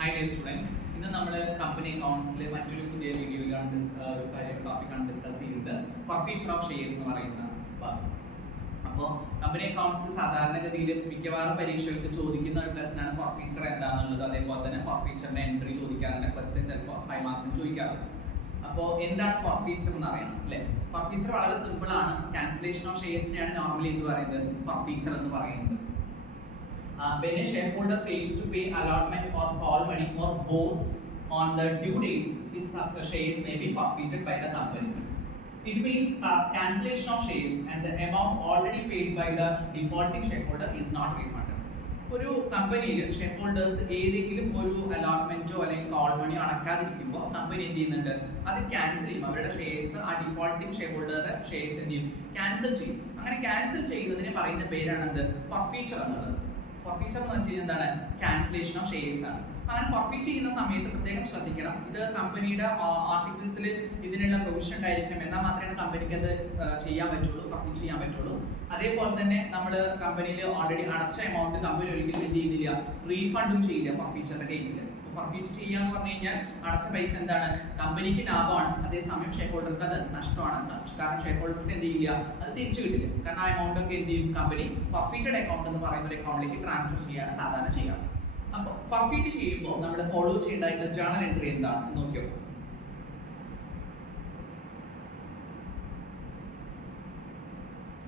Hi dear students, ഇന്ന് നമ്മൾ company അക്കൗണ്ട്സിലെ മറ്റൊരു പുതിയ വീഡിയോയിലാണ് ഒരു ടോപ്പിക്കാണ് ഡിസ്കസ് ചെയ്യുന്നത് ഫർഫീച്ചർ ഓഫ് ഷെയർസ് എന്ന് പറയുന്ന ഭാഗം. അപ്പോൾ കമ്പനി അക്കൗണ്ട്സ് സാധാരണഗതിയിൽ മിക്കവാറും പരീക്ഷകൾക്ക് ചോദിക്കുന്ന ഒരു ക്വസ്റ്റനാണ് ഫർഫീച്ചർ എന്താണെന്നുള്ളത്. അതേപോലെ തന്നെ ഫർഫീച്ചറിന്റെ എൻട്രി ചോദിക്കാറുണ്ട്, ക്വസ്റ്റ്യൻ ചിലപ്പോൾ 5 മാർക്സിന് ചോദിക്കാറുണ്ട്. അപ്പോൾ എന്താണ് ഫർഫീച്ചർ എന്ന് അറിയണം അല്ലേ? ഫർഫീച്ചർ വളരെ സിമ്പിൾ ആണ്. ക്യാൻസലേഷൻ ഓഫ് ഷെയർസിനെയാണ് നോർമലി എന്ത് പറയുന്നത്, ഫർഫീച്ചർ എന്ന് പറയുന്നത്. When a shareholder fails to pay allotment or call money or both on the due dates, his shares may be forfeited by the company. It means cancellation of shares and the amount already paid by the defaulting shareholder is not refunded. ഒരു കമ്പനിയിൽ share holders ഏതെങ്കിലും ഒരു അലോട്ട്മെന്റോ അല്ലെങ്കിൽ call മണിയോ അടക്കാതിരിക്കുമ്പോൾ company എന്ത് ചെയ്യുന്നുണ്ട്, അത് cancel ചെയ്യും. അവരുടെ ഷെയർസ് ആ ഡിഫോൾട്ടിംഗ് ഷെയർ ഹോൾഡറുടെ ഷെയർസ് എന്ത് ചെയ്യും, ക്യാൻസൽ ചെയ്യും. അങ്ങനെ ക്യാൻസൽ ചെയ്യുന്നതിന് പറയുന്ന പേരാണ് എന്ത്, ഫർഫീച്ചർ എന്നുള്ളത്. ഫർഫീച്ചർ എന്ന് വെച്ച് കഴിഞ്ഞാൽ എന്താണ്, ക്യാൻസലേഷൻ ഓഫ് ഷെയർസ് ആണ്. അങ്ങനെ ഫർഫീറ്റ് ചെയ്യുന്ന സമയത്ത് പ്രത്യേകം ശ്രദ്ധിക്കണം. ഇത് കമ്പനിയുടെ ആർട്ടിക്കിൾസിൽ ഇതിനുള്ള പ്രൊവിഷൻ ഉണ്ടായിരിക്കണം, എന്നാൽ മാത്രമേ കമ്പനിക്ക് അത് ചെയ്യാൻ പറ്റുള്ളൂ, ഫർഫീറ്റ് ചെയ്യാൻ പറ്റുള്ളൂ. അതേപോലെ തന്നെ നമ്മൾ കമ്പനിയിൽ ഓൾറെഡി അടച്ച എമൗണ്ട് കമ്പനി ഒരിക്കലും എന്ത് ചെയ്യുന്നില്ല, റീഫണ്ടും ചെയ്യില്ല ഫർഫീച്ചറിന്റെ കേസിൽ. ഫർഫീറ്റ് ചെയ്യാന്ന് പറഞ്ഞു കഴിഞ്ഞാൽ അടച്ച പൈസ എന്താണ്, കമ്പനിക്ക് ലാഭമാണ്, അതേസമയം ഷെയർ ഹോൾഡർക്ക് അത് നഷ്ടമാണ്. കാരണം ഷെയർ ഹോൾഡർക്ക് എന്ത് ചെയ്യില്ല, അത് തിരിച്ചു കിട്ടില്ല. കാരണം ആ എമൗണ്ട് ഒക്കെ എന്ത് ചെയ്യും, കമ്പനി ഫർഫീറ്റഡ് അക്കൗണ്ട് എന്ന് പറയുന്ന ഒരു അക്കൗണ്ടിലേക്ക് ട്രാൻസ്ഫർ ചെയ്യാണ് സാധാരണ ചെയ്യാം. അപ്പോൾ ഫർഫീറ്റ് ചെയ്യുമ്പോൾ നമ്മൾ ഫോളോ ചെയ്യേണ്ടതായിട്ടുള്ള ജേർണൽ എൻട്രി എന്താണ് നോക്കിയോ.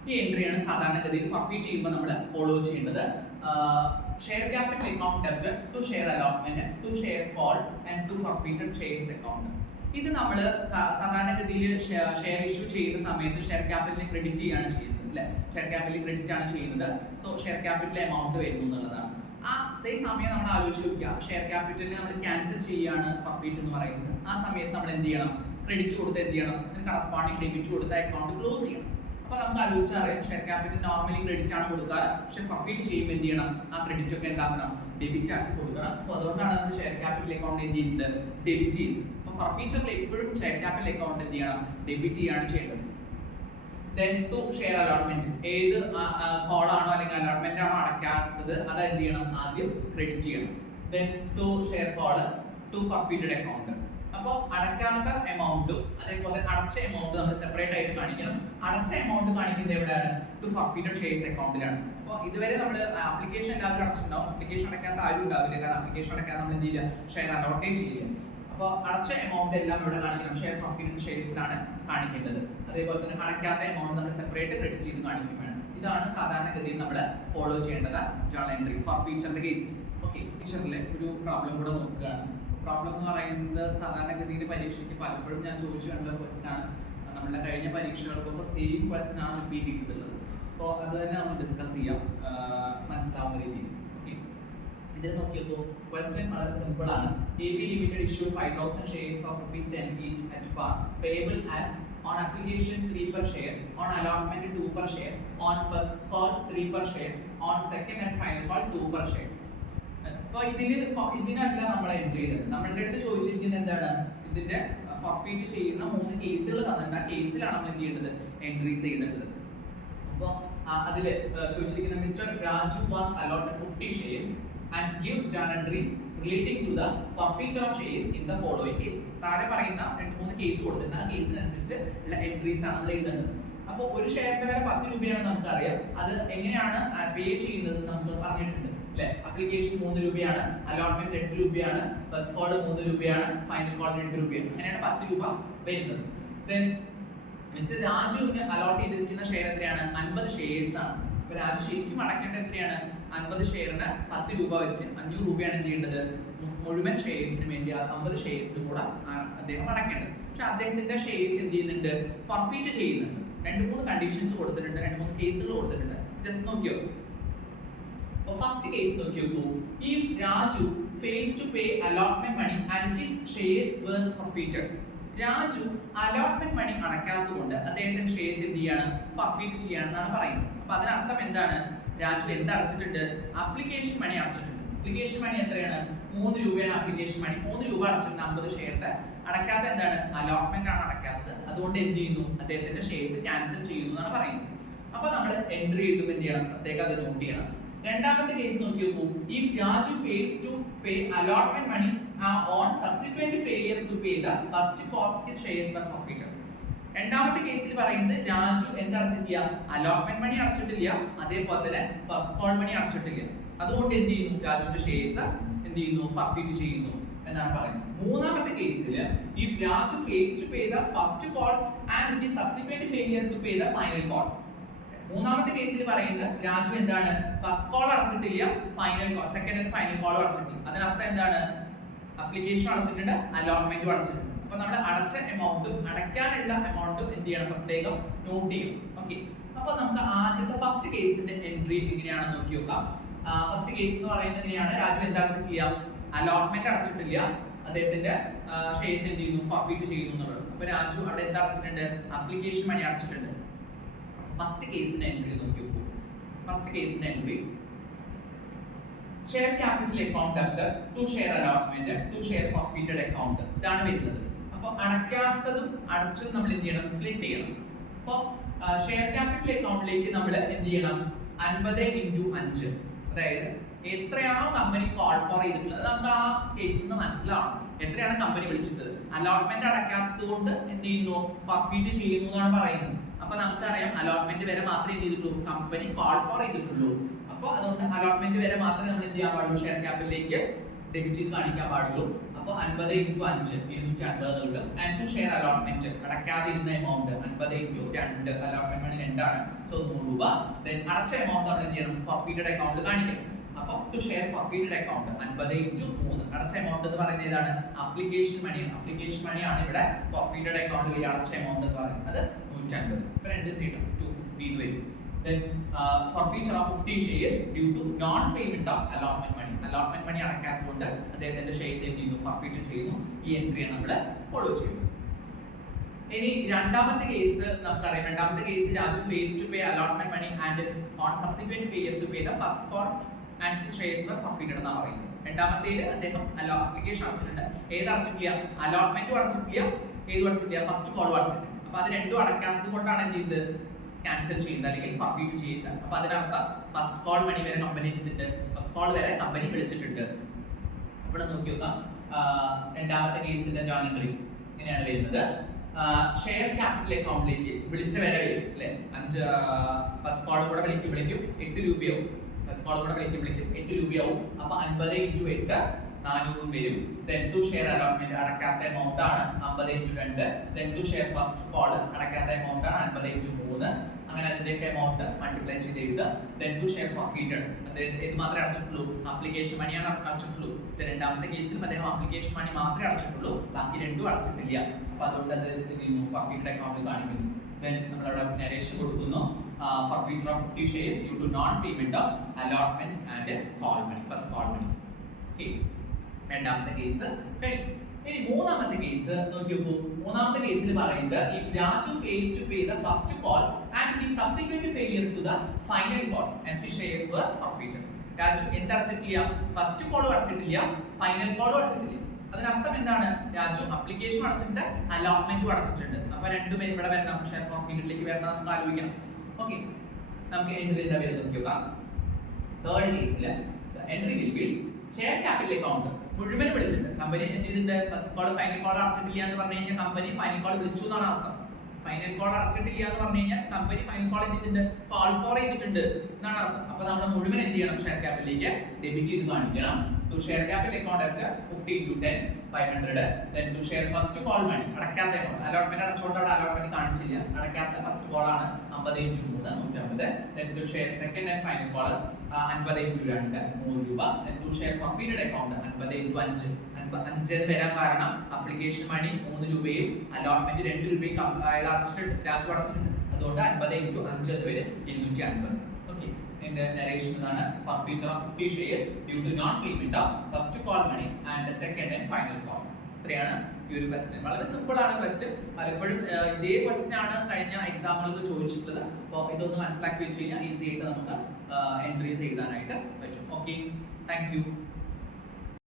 ഈ എൻട്രിയാണ് സാധാരണഗതിയിൽ ഫർഫീറ്റ് ചെയ്യുമ്പോൾ നമ്മൾ ഫോളോ ചെയ്യേണ്ടത്. Share capital account debit to share allotment to share call and to forfeited shares account. ഇത് നമ്മൾ സാധാരണഗതിയിൽ ഷെയർ ഇഷ്യൂ ചെയ്യുന്ന സമയത്ത് ഷെയർ ക്യാപിറ്റലിനെ ക്രെഡിറ്റ് ചെയ്യാണ് ചെയ്യുന്നത് അല്ലെ, ഷെയർ ക്യാപിറ്റൽ ക്രെഡിറ്റ് ആണ് ചെയ്യുന്നത്. സോ ഷെയർ ക്യാപിറ്റൽ എമൗണ്ട് വരുന്നു എന്നുള്ളതാണ്. അതേ സമയം നമ്മൾ ആലോചിച്ച് നോക്കുക, ഷെയർ ക്യാപിറ്റലിനെ നമ്മൾ ക്യാൻസൽ ചെയ്യാണ് ഫർഫീറ്റ് എന്ന് പറയുന്നത്. ആ സമയത്ത് നമ്മൾ എന്ത് ചെയ്യണം, ക്രെഡിറ്റ് കൊടുത്ത് എന്ത് ചെയ്യണം, കറസ്പോണ്ടിങ് ഡെബിറ്റ് കൊടുത്ത അക്കൗണ്ട് ക്ലോസ് ചെയ്യണം. അപ്പൊ നമുക്ക് ആലോചിച്ചറിയാം, ഷെയർ ക്യാപിറ്റൽ നോർമലി ക്രെഡിറ്റ് ആണ് കൊടുക്കാറ്, പക്ഷെ ഫർഫീറ്റ് ചെയ്യുമ്പോൾ എന്ത് ചെയ്യണം, ആ ക്രെഡിറ്റ് ഒക്കെ എന്താക്കണം, ഡെബിറ്റ് ആക്കി കൊടുക്കണം. സോ അതുകൊണ്ടാണ് നമ്മൾ ഷെയർ ക്യാപിറ്റൽ അക്കൗണ്ട് എന്ത് ചെയ്യുന്നത്, ഡെബിറ്റ് ചെയ്യുന്നത്. അപ്പൊ ഫർഫീച്ചറിൽ എപ്പോഴും ഷെയർ ക്യാപിറ്റൽ അക്കൗണ്ട് എന്ത് ചെയ്യണം, ഡെബിറ്റ് ചെയ്യാണ് ചെയ്യേണ്ടത്. Then to share allotment, ഏത് കോൾ ആണോ അല്ലെങ്കിൽ അലോട്ട്മെന്റ് ആണോ അടയ്ക്കാത്തത് അത് എന്ത് ചെയ്യണം, ആദ്യം ക്രെഡിറ്റ് ചെയ്യണം. Then to share call to forfeited account. അപ്പോൾ അടയ്ക്കാത്ത എമൗണ്ടും അതേപോലെ അടച്ച എമൗണ്ട് നമ്മൾ സെപ്പറേറ്റ് ആയിട്ട് കാണിക്കണം. അടച്ച എമൗണ്ട് കാണിക്കുന്നത് എവിടെയാണ്, ടു ഫർഫീറ്റഡ് ഷെയർസ് അക്കൗണ്ടിലാണ്. അപ്പോൾ ഇതുവരെ നമ്മൾ ആപ്ലിക്കേഷൻ എല്ലാവരും അടച്ചിട്ടുണ്ടാവും, ആപ്ലിക്കേഷൻ അടയ്ക്കാത്ത ആരും ഉണ്ടാവില്ല. കാരണം ആപ്ലിക്കേഷൻ അടയ്ക്കാൻ നമ്മൾ എന്ത് ചെയ്യില്ല, ഷെയർ അലോട്ടേ ചെയ്യില്ല. അപ്പോൾ അടച്ച എമൗണ്ട് എല്ലാം ഇവിടെ കാണിക്കണം, ഷെയർ ഫർഫീറ്റഡ് ഷെയർസിലാണ് കാണിക്കേണ്ടത്. അതേപോലെ തന്നെ അടയ്ക്കാത്ത എമൗണ്ട് നമ്മൾ സെപ്പറേറ്റ് ക്രെഡിറ്റ് ചെയ്ത് കാണിക്കും വേണം. ഇതാണ് സാധാരണഗതിയിൽ നമ്മൾ ഫോളോ ചെയ്യേണ്ടത് ജേർണൽ എൻട്രി ഫർഫീച്ചറിന്റെ കേസ്. ഓക്കെ, ഫീച്ചറിലെ ഒരു പ്രോബ്ലം കൂടെ നോക്കുകയാണ്. പ്രോബ്ലം എന്ന് പറയുന്നത് സാധാരണഗതിയിൽ പരീക്ഷയ്ക്ക് പലപ്പോഴും ഞാൻ ചോദിച്ചു കണ്ട ക്വസ്റ്റൻ ആണ്. നമ്മുടെ കഴിഞ്ഞ പരീക്ഷകൾക്കൊക്കെ സെയിം ക്വസ്റ്റൻ ആണ് റിപ്പീറ്റ് ചെയ്തിട്ടുള്ളത്. അപ്പോൾ അത് തന്നെ നമ്മൾ ഡിസ്കസ് ചെയ്യാം മനസ്സിലാവുന്ന രീതിയിൽ. ഓക്കെ, ഇത് നോക്കിയപ്പോൾ ക്വസ്റ്റൻ വളരെ സിമ്പിൾ ആണ്. AB Limited issued 5,000 shares of ₹10 each at par, payable as on application 3 per share, on allotment 2 per share, on first call 3 per share, on second and final call 2 per share. അപ്പോൾ ഇതിനല്ല നമ്മൾ entry ചെയ്തത്. നമ്മളുടെ അടുത്ത് ചോദിച്ചിരിക്കുന്നത് എന്താണ്, ഇതിന്റെ ഫർഫീറ്റ് ചെയ്യുന്ന 3 കേസുകൾ തന്നിട്ടുണ്ട്. ആ കേസിലാണ് നമ്മൾ എന്ത് ചെയ്യേണ്ടത്, എൻട്രീസ് ചെയ്തേണ്ടത്. അപ്പോൾ അതിൽ ചോദിച്ചിരിക്കുന്ന mister Raju was allotted 50 shares and give journal entries relating to the forfeiture of shares in the following cases. താഴെ പറയുന്ന 2-3 കേസ് കൊടുത്തിട്ടുണ്ട്. ആ കേസിനനുസരിച്ച് ഉള്ള എൻട്രീസ് ആണ് നമ്മൾ എഴുതേണ്ടത്. അപ്പോൾ ഒരു ഷെയറിന്റെ വില 10 രൂപയാണെന്ന് നമുക്കറിയാം. അത് എങ്ങനെയാണ് പേ ചെയ്യുന്നത് നമുക്ക് പറഞ്ഞിട്ടുണ്ട് അല്ലെ. അപ്ലിക്കേഷൻ 3 രൂപയാണ്, അലോട്ട്മെന്റ് 2 രൂപയാണ്, ഫസ്റ്റ് കോൾ 3 രൂപയാണ്, ഫൈനൽ കോൾ 2 രൂപയാണ്. അങ്ങനെയാണ് 10 രൂപ വരുന്നത്. ദെൻ മിസ്റ്റർ രാജുവിന് അലോട്ട് ചെയ്തിരിക്കുന്ന ഷെയർ എത്രയാണ്, 50 ഷെയർസ് ആണ്. അപ്പൊ രാജു ശരിക്കും അടക്കേണ്ടത് എത്രയാണ്, 50 ഷെയറിന് 10 രൂപ വെച്ച് 500 രൂപയാണ് എന്ത് ചെയ്യേണ്ടത്, മുഴുവൻ ഷെയർസിന് വേണ്ടി 50 ഷെയർസിന് കൂടെ അദ്ദേഹം അടക്കേണ്ടത്. പക്ഷെ അദ്ദേഹത്തിന്റെ ഷെയർസ് എന്ത് ചെയ്യുന്നുണ്ട്, ഫർഫീറ്റ് ചെയ്യുന്നുണ്ട്. 2-3 കണ്ടീഷൻസ് കൊടുത്തിട്ടുണ്ട്, 2-3 കേസുകൾ കൊടുത്തിട്ടുണ്ട്. ജസ്റ്റ് നോക്കിയോ. ഫസ്റ്റ് കേസ് നോക്കിയപ്പോൾ, if Raju fails to pay allotment money and his shares were forfeited. Raju allotment money അടയ്ക്കാത്തതുകൊണ്ട് അദ്ദേഹത്തിന്റെ ഷെയർസ് എന്ത് ചെയ്യാണ്, ഫർഫീറ്റ് ചെയ്യാണെന്നാണ് പറയുന്നത്. അപ്പൊ അതിനർത്ഥം എന്താണ്, രാജു എന്ത് അടച്ചിട്ടുണ്ട്, ആപ്ലിക്കേഷൻ മണി അടച്ചിട്ടുണ്ട്. ആപ്ലിക്കേഷൻ മണി എത്രയാണ്, 3 രൂപയാണ് ആപ്ലിക്കേഷൻ മണി. 3 രൂപ അടച്ചിട്ടുണ്ട് 50 ഷെയറിന്റെ. അടക്കാത്ത എന്താണ്, അലോട്ട്മെന്റ് ആണ് അടക്കാത്തത്. അതുകൊണ്ട് എന്ത് ചെയ്യുന്നു, അദ്ദേഹത്തിന്റെ ഷെയർസ് ക്യാൻസൽ ചെയ്യുന്നു എന്നാണ് പറയുന്നത്. അപ്പൊ നമ്മൾ എൻട്രി എഴുതുമ്പോൾ എന്ത് ചെയ്യണം, പ്രത്യേകം അത് നോട്ട് ചെയ്യണം. രണ്ടാമത്തെ കേസ് നോക്കി നോക്കൂ. If Raju fails to pay allotment money on subsequent failure to pay the first call, his shares were forfeited. രണ്ടാമത്തെ കേസിൽ പറയുന്നത് രാജു എന്തടച്ചിട്ടില്ല, അലോട്ട്മെന്റ് മണി അടച്ചിട്ടില്ല, അതേപോലെ തന്നെ ഫസ്റ്റ് കോൾ മണി അടച്ചിട്ടില്ല. അതുകൊണ്ട് എന്ത് ചെയ്യുന്നു, രാജുവിന്റെ ഷെയർസ് എന്ത് ചെയ്യുന്നു, ഫർഫിറ്റ് ചെയ്യുന്നു എന്നാണ് പറയുന്നത്. മൂന്നാമത്തെ കേസിൽ if Raju fails to pay the first call and it is subsequent failure to pay the final call. മൂന്നാമത്തെ കേസിൽ പറയുന്നത് രാജു എന്താണ്, ഫസ്റ്റ് കോൾ അടച്ചിട്ടില്ല, final call second and final call അടച്ചിട്ടില്ല. അതിനർത്ഥം എന്താണ്, അപ്ലിക്കേഷൻ അടച്ചിട്ടുണ്ട്, അലോട്ട്മെന്റും അടച്ചിട്ടുണ്ട്. അപ്പൊ നമ്മൾ അടച്ച എമൗണ്ടും അടയ്ക്കാനുള്ള എമൗണ്ടും എന്ത് ചെയ്യണം, പ്രത്യേകം നോട്ട് ചെയ്യും. ഓക്കെ, അപ്പൊ നമുക്ക് ആദ്യത്തെ ഫസ്റ്റ് കേസിന്റെ എൻട്രി എങ്ങനെയാണെന്ന് നോക്കി നോക്കാം. ഫസ്റ്റ് കേസ് എന്ന് പറയുന്നത് എങ്ങനെയാണ്, രാജു എന്താ അടച്ചിട്ടില്ല, അലോട്ട്മെന്റ് അടച്ചിട്ടില്ല, അദ്ദേഹത്തിന്റെ ഷെയർസ് എന്ത് ചെയ്യുന്നു, ഫർഫിറ്റ് ചെയ്യുന്നു എന്നുള്ളത്. അപ്പൊ രാജു അവിടെ എന്താ അടച്ചിട്ടുണ്ട്, അപ്ലിക്കേഷൻ മണി അടച്ചിട്ടുണ്ട്. ഫസ്റ്റ് കേസിന്റെ എൻട്രി നോക്കി നോക്കൂ. ഫസ്റ്റ് കേസിന്റെ entry share capital account debtor to share allotment to share forfeited account, ഇതാണ് വരുന്നത്. അപ്പൊ അടയ്ക്കാത്തതും അടച്ചതും നമ്മൾ എന്ത് ചെയ്യണം, സ്പ്ലിറ്റ് ചെയ്യണം. അപ്പൊ ഷെയർ ക്യാപിറ്റൽ അക്കൗണ്ടിലേക്ക് നമ്മൾ എന്ത് ചെയ്യണം, 50 × 5, അതായത് എത്രയാണോ കമ്പനി കോൾ ഫോർ ചെയ്തിട്ടുള്ളത്, അത് നമുക്ക് ആ കേസിൽ നിന്ന് മനസ്സിലാവണം. എത്രയാണ് കമ്പനി വിളിച്ചിട്ടത്, അലോട്ട്മെന്റ് അടയ്ക്കാത്തത് കൊണ്ട് എന്ത് ചെയ്യുന്നു, ഫർഫിറ്റ് ചെയ്യുന്നു എന്നാണ് പറയുന്നത്. അപ്പൊ നമുക്കറിയാം അലോട്ട്മെന്റ് വരെ മാത്രമേ എന്ത് ചെയ്തിട്ടുള്ളൂ, കമ്പനി കോൾ ഫോർ ചെയ്തിട്ടുള്ളൂ. അപ്പൊ അതുകൊണ്ട് അലോട്ട്മെന്റ് വരെ മാത്രമേ നമ്മൾ എന്ത് ചെയ്യാൻ പാടുള്ളൂ, ഷെയർ ക്യാപിറ്റലിലേക്ക് ഡെബിറ്റ് ചെയ്ത് കാണിക്കാൻ പാടുള്ളൂ. അപ്പൊ 50 × 5 250 കിട്ടും. ആൻഡ് ടു ഷെയർ അലോട്ട്മെന്റ് അടയ്ക്കാതിരുന്ന എമൗണ്ട് 50 × 2, അലോട്ട്മെന്റ് മണി 2 ആണ്, സോ 100 രൂപ. ദെൻ അടച്ച എമൗണ്ട് നമ്മൾ എന്ത് ചെയ്യണം, ഫോർഫിറ്റഡ് അക്കൗണ്ട് കാണിക്കണം. അപ്പൊ ടു ഷെയർ ഫോർഫിറ്റഡ് അക്കൗണ്ട് 50 × 3, അടച്ച എമൗണ്ട് എന്ന് പറയുന്നത് ഏതാണ്, അപ്ലിക്കേഷൻ മണിയാണ്. അപ്ലിക്കേഷൻ മണിയാണ് ഇവിടെ ഫോർഫിറ്റഡ് അക്കൗണ്ടിൽ അടച്ച എമൗണ്ട് എന്ന് പറയുന്നത് 150. ഇപ്പൊ രണ്ട് സൈഡും 250 വരും. Then forfeiture of 50 shares due to non-payment of allotment money. Allotment money അടയ്ക്കാത്തതുകൊണ്ട് അദ്ദേഹത്തിന്റെ ഷെയർസ് എന്ത് ചെയ്യുന്നു, ഫർഫിറ്റ് ചെയ്യുന്നു. ഈ എൻട്രിയാണ് നമ്മൾ ഫോളോ ചെയ്യുന്നത്. ഇനി രണ്ടാമത്തെ കേസ് നമുക്കറിയാം. രണ്ടാമത്തെ കേസ് Raju fails to pay allotment money and on subsequent failure to pay the first call and his shares were forfeited എന്നാണ് പറയുന്നത്. രണ്ടാമത്തേൽ അദ്ദേഹം അപ്ലിക്കേഷൻ അടച്ചിട്ടുണ്ട്, ഏത് അടച്ചിട്ടില്ല, അലോട്ട്മെന്റും അടച്ചിട്ടില്ല, ഏതും അടച്ചിട്ടില്ല, ഫസ്റ്റ് കോളും അടച്ചിട്ടില്ല. അപ്പൊ അത് രണ്ടും അടയ്ക്കാത്തത് കൊണ്ടാണ് എന്ത് ചെയ്തത്, ക്യാൻസൽ ചെയ്യുന്നത് അല്ലെങ്കിൽ ഫർഫിറ്റ് ചെയ്യുന്നത്. അപ്പൊ അതിനർത്ഥം ഫസ്റ്റ് കോൾ മണി വരെ കമ്പനി ചെയ്തിട്ട്, ഫസ്റ്റ് കോൾ വരെ കമ്പനി വിളിച്ചിട്ടുണ്ട്. ഇവിടെ നോക്കി നോക്കാം. രണ്ടാമത്തെ കേസിന്റെ ജോയിൻ എൻട്രി ഇങ്ങനെയാണ് വരുന്നത്. ഷെയർ ക്യാപിറ്റൽ അക്കൗണ്ടിലേക്ക് വിളിച്ച വില വരും അല്ലെ, 5 ഫസ്റ്റ് കോൾ കൂടെ വിളിക്കും 8 രൂപയാവും. ഫസ്റ്റ് കോൾ കൂടെ വിളിക്കും 8 രൂപയാവും. അപ്പൊ 50 × 8 400 വരും. Then to share allotment അടക്കാത്ത എമൗണ്ട് ആണ് 50 × 2. Then to share first call അടക്കാത്ത എമൗണ്ട് ആണ് 50 × 3. അങ്ങനെ അതിന്റെയൊക്കെ എമൗണ്ട് മൾട്ടിപ്ലൈ ചെയ്ത് എഴുതുക. Then to share forfeited, ഇത് മാത്രമേ അടച്ചിട്ടുള്ളൂ, അപ്ലിക്കേഷൻ മണിയാണ് അടച്ചിട്ടുള്ളൂ. രണ്ടാമത്തെ കേസിലും അദ്ദേഹം അപ്ലിക്കേഷൻ മണി മാത്രമേ അടച്ചിട്ടുള്ളൂ, ബാക്കി രണ്ടും അടച്ചിട്ടില്ല. അപ്പൊ അതുകൊണ്ട് അത് ഫോർഫിറ്റഡ് അക്കൗണ്ടിൽ കാണിക്കുന്നു. Then നമ്മളവിടെ നരേഷൻ കൊടുക്കുന്നു, forfeiture of 50 shares due to non payment of allotment and call money, first call money. Okay, രണ്ടാമത്തെ കേസ് കഴിഞ്ഞു. ഇനി മൂന്നാമത്തെ കേസ് നോക്കി നോക്കൂ. മൂന്നാമത്തെ കേസിൽ പറയുന്നത് if Raju fails to pay the first call and he subsequent failure to the final call and his shares were forfeited. Raju എന്തടച്ചിട്ടില്ല, ഫസ്റ്റ് കോൾ അടച്ചിട്ടില്ല, ഫൈനൽ കോൾ അടച്ചിട്ടില്ല. അതിനർത്ഥം എന്താണ്, രാജു അപ്ലിക്കേഷൻ അടച്ചിട്ടുണ്ട്, അലോട്ട്മെന്റും അടച്ചിട്ടുണ്ട്. അപ്പൊ രണ്ടും ഇവിടെ വരണം, ഷെയർ ഫോർഫിറ്റഡിലേക്ക് വരണം, നമുക്ക് ആലോചിക്കണം. ഓക്കെ, നമുക്ക് എൻട്രി എന്താ വരുന്നത് നോക്കി നോക്കാം. തേർഡ് കേസിൽ entry will be share capital account മുഴുവൻ വിളിച്ചിട്ടുണ്ട്. കമ്പനി എന്ത് ചെയ്തിട്ടുണ്ട്, ഫസ്റ്റ് കോൾ ഫൈനൽ കോൾ അടച്ചിട്ടില്ല എന്ന് പറഞ്ഞു കഴിഞ്ഞാൽ കമ്പനി ഫൈനൽ കോൾ വിളിച്ചു എന്നാണ് അർത്ഥം. ഫൈനൽ കോൾ അടച്ചിട്ടില്ല എന്ന് പറഞ്ഞു കഴിഞ്ഞാൽ കമ്പനി ഫൈനൽ കോൾ എന്ത് ചെയ്തിട്ടുണ്ട്, കോൾ ഫോർ ചെയ്തിട്ടുണ്ട് എന്നാണ് അർത്ഥം. അപ്പൊ നമ്മൾ മുഴുവൻ എന്ത് ചെയ്യണം, ഷെയർ ക്യാപിറ്റലിലേക്ക് ഡെബിറ്റ് ചെയ്ത് കാണിക്കണം. To share capital account at 50 × 10 500. Then to share first call money അടക്കാത്ത എമൗണ്ട്, അലോട്ട്മെന്റ് അടച്ചോണ്ട് അവിടെ അലോട്ട്മെന്റ് കാണിച്ചില്ല, അടക്കാത്ത ഫസ്റ്റ് കോൾ ആണ് 50 × 3 150. Then to share second and final call 50 × 2 100 രൂപ. Then to share forfeited account 50 × 5 5 വരാൻ കാരണം അപ്ലിക്കേഷൻ മണി 3 രൂപയും അലോട്ട്മെന്റ് 2 രൂപയും അടച്ചിട്ടുണ്ട്, രാജു അടച്ചിട്ടുണ്ട്. അതുകൊണ്ട് 50 × 5 വരെ 250. ഓക്കെ, ഇതിന്റെ നരേഷൻ ആണ് forfeiture of 50 shares due to non payment of first call money and second and final call. ഇത്രയാണ് ഈ ഒരു ക്വസ്റ്റ്യൻ. വളരെ സിമ്പിൾ ആണ് ക്വസ്റ്റ്യൻ. പലപ്പോഴും ഇതേ ക്വസ്റ്റ്യൻ ആണ് കഴിഞ്ഞ എക്സാമുകൾക്ക് ചോദിച്ചിട്ടുള്ളത്. അപ്പോൾ ഇതൊന്ന് മനസ്സിലാക്കി വെച്ച് കഴിഞ്ഞാൽ ഈസി ആയിട്ട് നമുക്ക് എൻട്രീസ് എഴുതാനായിട്ട് പറ്റും. Okay, thank you.